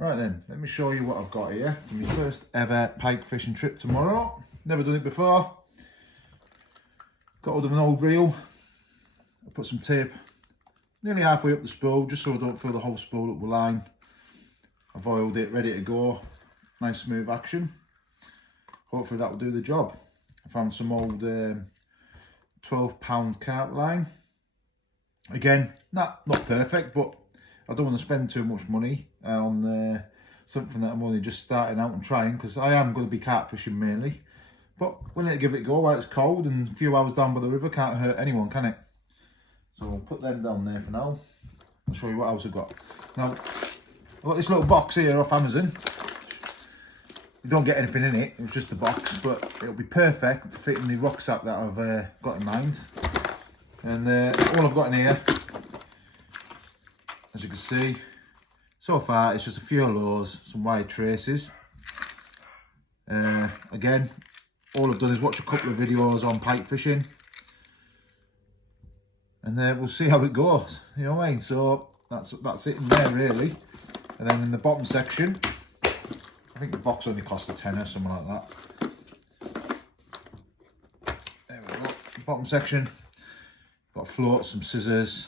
Right then, let me show you what I've got here for my first ever pike fishing trip tomorrow. Never done it before. Got hold of an old reel. I put some tape nearly halfway up the spool just so I don't fill the whole spool up with line. I've oiled it, ready to go. Nice smooth action. Hopefully that will do the job. I found some old 12-pound carp line. Again, not perfect, but I don't want to spend too much money on something that I'm only just starting out and trying, because I am going to be carp fishing mainly. But we'll let it give it a go while it's cold, and a few hours down by the river can't hurt anyone, can it? So I'll put them down there for now. I'll show you what else I've got. Now, I've got this little box here off Amazon. You don't get anything in it, it's just a box, but it'll be perfect to fit in the rucksack that I've got in mind. And all I've got in here, as you can see, so far it's just a few lures, some wide traces. Again, all I've done is watch a couple of videos on pike fishing, and we'll see how it goes. You know what I mean? So that's it in there really. And then in the bottom section, I think the box only cost a tenner, something like that. There we go. The bottom section, got a float, some scissors,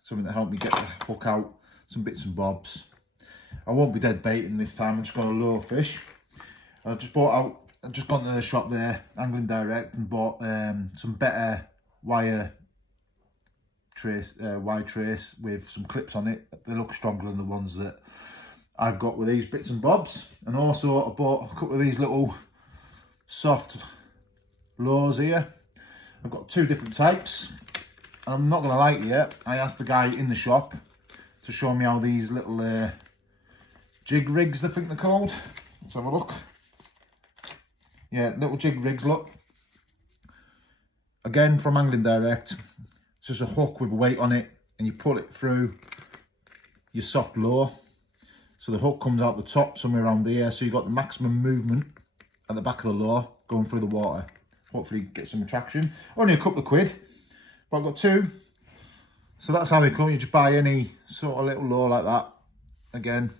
something to help me get the hook out, some bits and bobs. I won't be dead baiting this time. I'm just going to lure fish. I've just gone to the shop there, Angling Direct, and bought some better wide trace with some clips on it. They look stronger than the ones that I've got with these bits and bobs. And also I bought a couple of these little soft lures here. I've got two different types, and I'm not gonna lie to you, I asked the guy in the shop to show me how these little jig rigs, I think they're called. Let's have a look. Yeah, little jig rigs, look. Again, from Angling Direct. It's just a hook with a weight on it, and you pull it through your soft lure. So the hook comes out the top, somewhere around there, so you've got the maximum movement at the back of the lure going through the water. Hopefully get some traction. Only a couple of quid, but I've got two. So that's how they come. You just buy any sort of little lure like that. Again,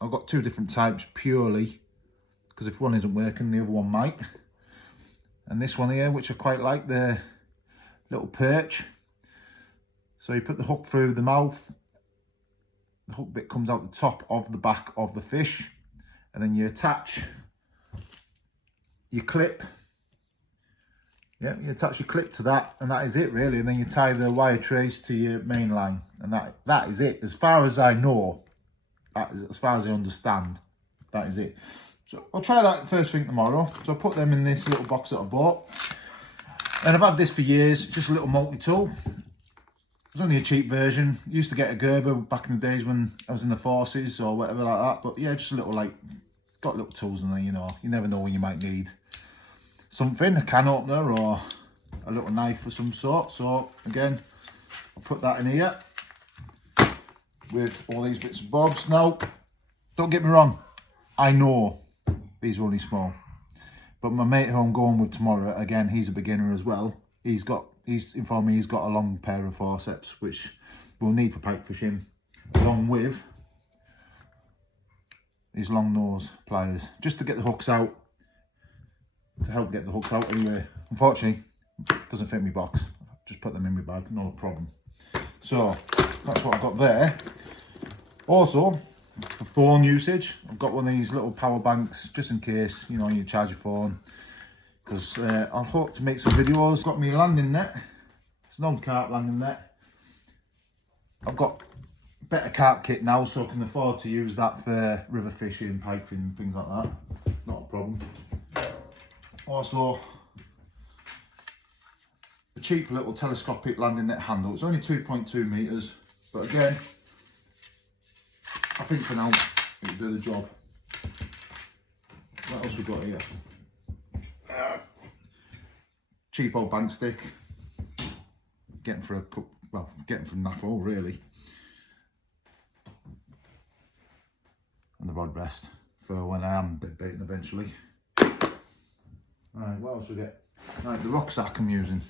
I've got two different types purely, because if one isn't working, the other one might. And this one here, which I quite like, the little perch. So you put the hook through the mouth, the hook bit comes out the top of the back of the fish, and then you attach your clip. Yeah, you attach your clip to that, and that is it really. And then you tie the wire trace to your main line, and that is it. As far as I know, as far as I understand, that is it. So I'll try that first thing tomorrow. So I'll put them in this little box that I bought. And I've had this for years, just a little multi-tool. It's only a cheap version. Used to get a Gerber back in the days when I was in the forces or whatever like that. But yeah, just a little, like, got little tools in there, you know. You never know when you might need something, a can opener or a little knife of some sort. So again, I'll put that in here with all these bits and bobs. Now, don't get me wrong, I know these are only small, but my mate who I'm going with tomorrow, again, he's a beginner as well. He's informed me he's got a long pair of forceps, which we'll need for pike fishing, along with these long nose pliers, just to get the hooks out, to help get the hooks out anyway. Unfortunately, it doesn't fit in my box. Just put them in my bag, no problem. So that's what I've got there. Also, for phone usage, I've got one of these little power banks, just in case, you know, you charge your phone, because I'll hope to make some videos. Got me landing net. It's a non-carp landing net. I've got better carp kit now, so I can afford to use that for river fishing, pike fishing, things like that. Not a problem. Also, a cheap little telescopic landing net handle. It's only 2.2 meters, but again, I think for now it'll do the job. What else we got here? Cheap old bank stick. Getting for a cup, well, getting from NAFO really. And the rod rest for when I am dead baiting eventually. Right, what else we get? Right, the rucksack I'm using.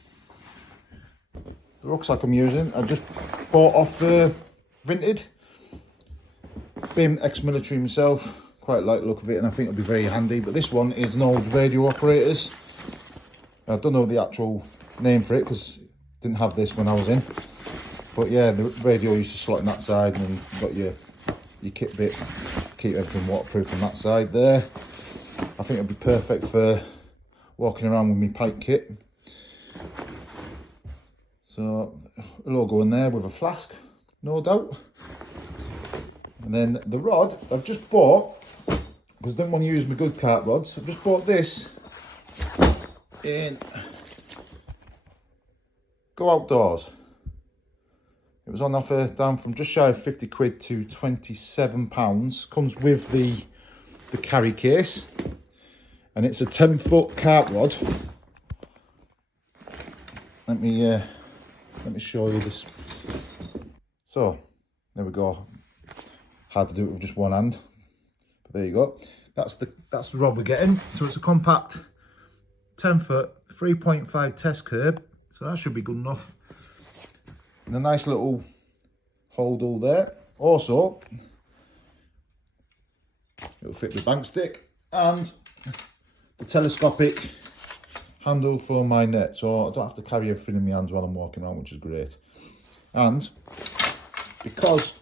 The rucksack I'm using, I just bought off Vinted. Being ex-military myself, quite like the look of it, and I think it'll be very handy. But this one is an old radio operators. I don't know the actual name for it because didn't have this when I was in. But yeah, the radio used to slot in that side, and then you've got your kit bit, keep everything waterproof on that side there. I think it'll be perfect for walking around with my Pike kit. So it'll all go in there with a flask, no doubt. And then the rod I've just bought, because I didn't want to use my good cart rods, I've just bought this in Go Outdoors. It was on offer down from just shy of 50 quid to £27. Comes with the carry case, and it's a 10-foot cart rod. Let me show you this. So there we go. Hard to do it with just one hand, but there you go. That's the rod we're getting. So it's a compact 10-foot 3.5 test curb, so that should be good enough. And a nice little holdall there. Also, it'll fit the bank stick and the telescopic handle for my net, so I don't have to carry everything in my hands while I'm walking around, which is great. And because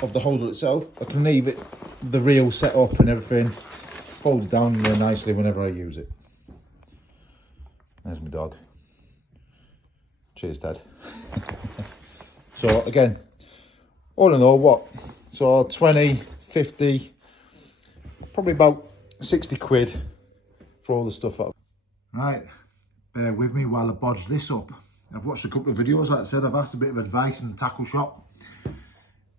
of the holder itself, I can leave it, the reel set up and everything, folded down there nicely whenever I use it. There's my dog. Cheers, Dad. So again, all in all, what? So 20, 50, probably about 60 quid for all the stuff up. Right, bear with me while I bodge this up. I've watched a couple of videos, like I said, I've asked a bit of advice in the tackle shop.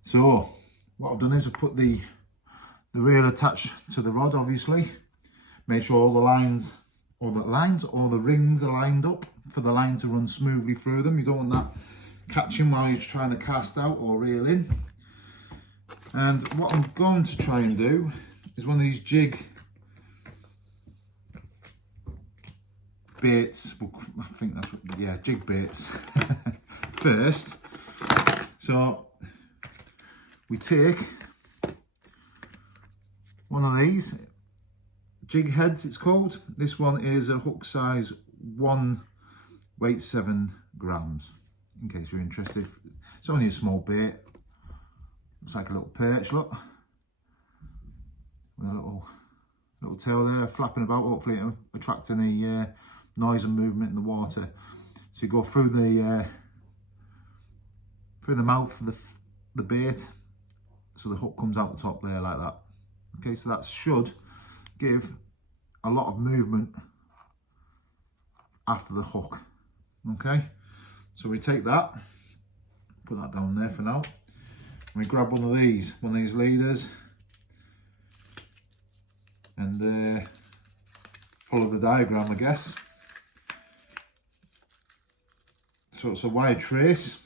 So what I've done is I've put the reel attached to the rod, obviously. Make sure all the lines, or the rings are lined up for the line to run smoothly through them. You don't want that catching while you're trying to cast out or reel in. And what I'm going to try and do is one of these jig baits. I think that's what, yeah, jig baits first. So we take one of these jig heads, it's called. This one is a hook size 1, weight 7 grams, in case you're interested. It's only a small bait. Looks like a little perch, look, with a little tail there flapping about. Hopefully it'll attract any noise and movement in the water. So you go through the mouth of the bait, so the hook comes out the top there like that. Okay, so that should give a lot of movement after the hook. Okay, so we take that, put that down there for now, and we grab one of these leaders and follow the diagram, I guess. So it's a wire trace,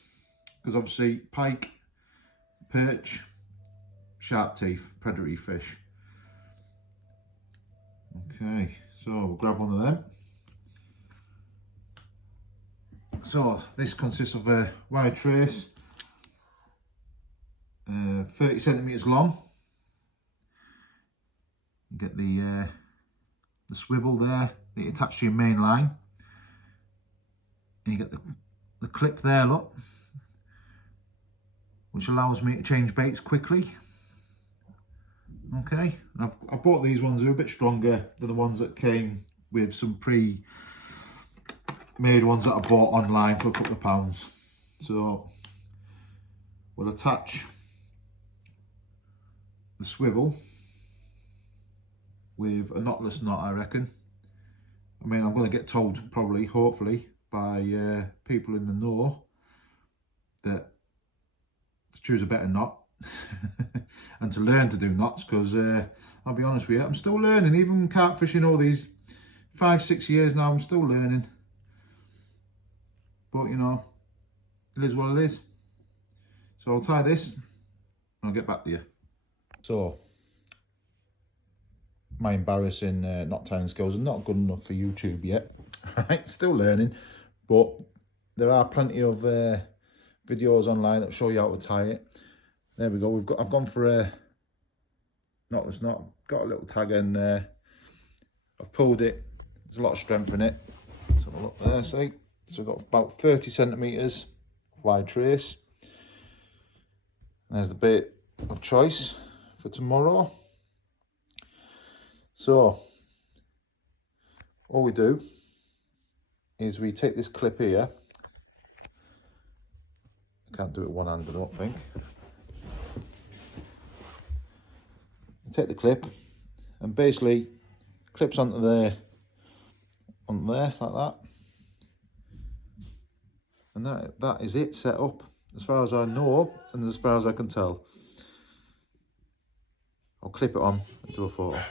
because obviously pike, perch, sharp teeth, predatory fish. Okay, so we'll grab one of them. So this consists of a wire trace, 30 centimeters long. You get the swivel there that you attach to your main line, and you get the clip there, look, which allows me to change baits quickly. Okay, I've bought these ones, they're a bit stronger than the ones that came with some pre-made ones that I bought online for a couple of pounds. So we'll attach the swivel with a knotless knot, I reckon. I mean, I'm going to get told probably, hopefully, by people in the know that to choose a better knot and to learn to do knots, because I'll be honest with you, I'm still learning. Even carp fishing all these 5-6 years now, I'm still learning. But you know, it is what it is. So I'll tie this and I'll get back to you. So my embarrassing knot tying skills are not good enough for YouTube yet. Right, still learning, but there are plenty of videos online that show you how to tie it. There we go. I've gone for a not there's not. Got a little tag end there. I've pulled it. There's a lot of strength in it. Let's have a look there, see? So I've got about 30 centimetres wide trace. There's the bait of choice for tomorrow. So all we do is we take this clip here. I can't do it one hand, I don't think. Take the clip and basically clips onto there like that, and that is it set up as far as I know and as far as I can tell. I'll clip it on and do a photo.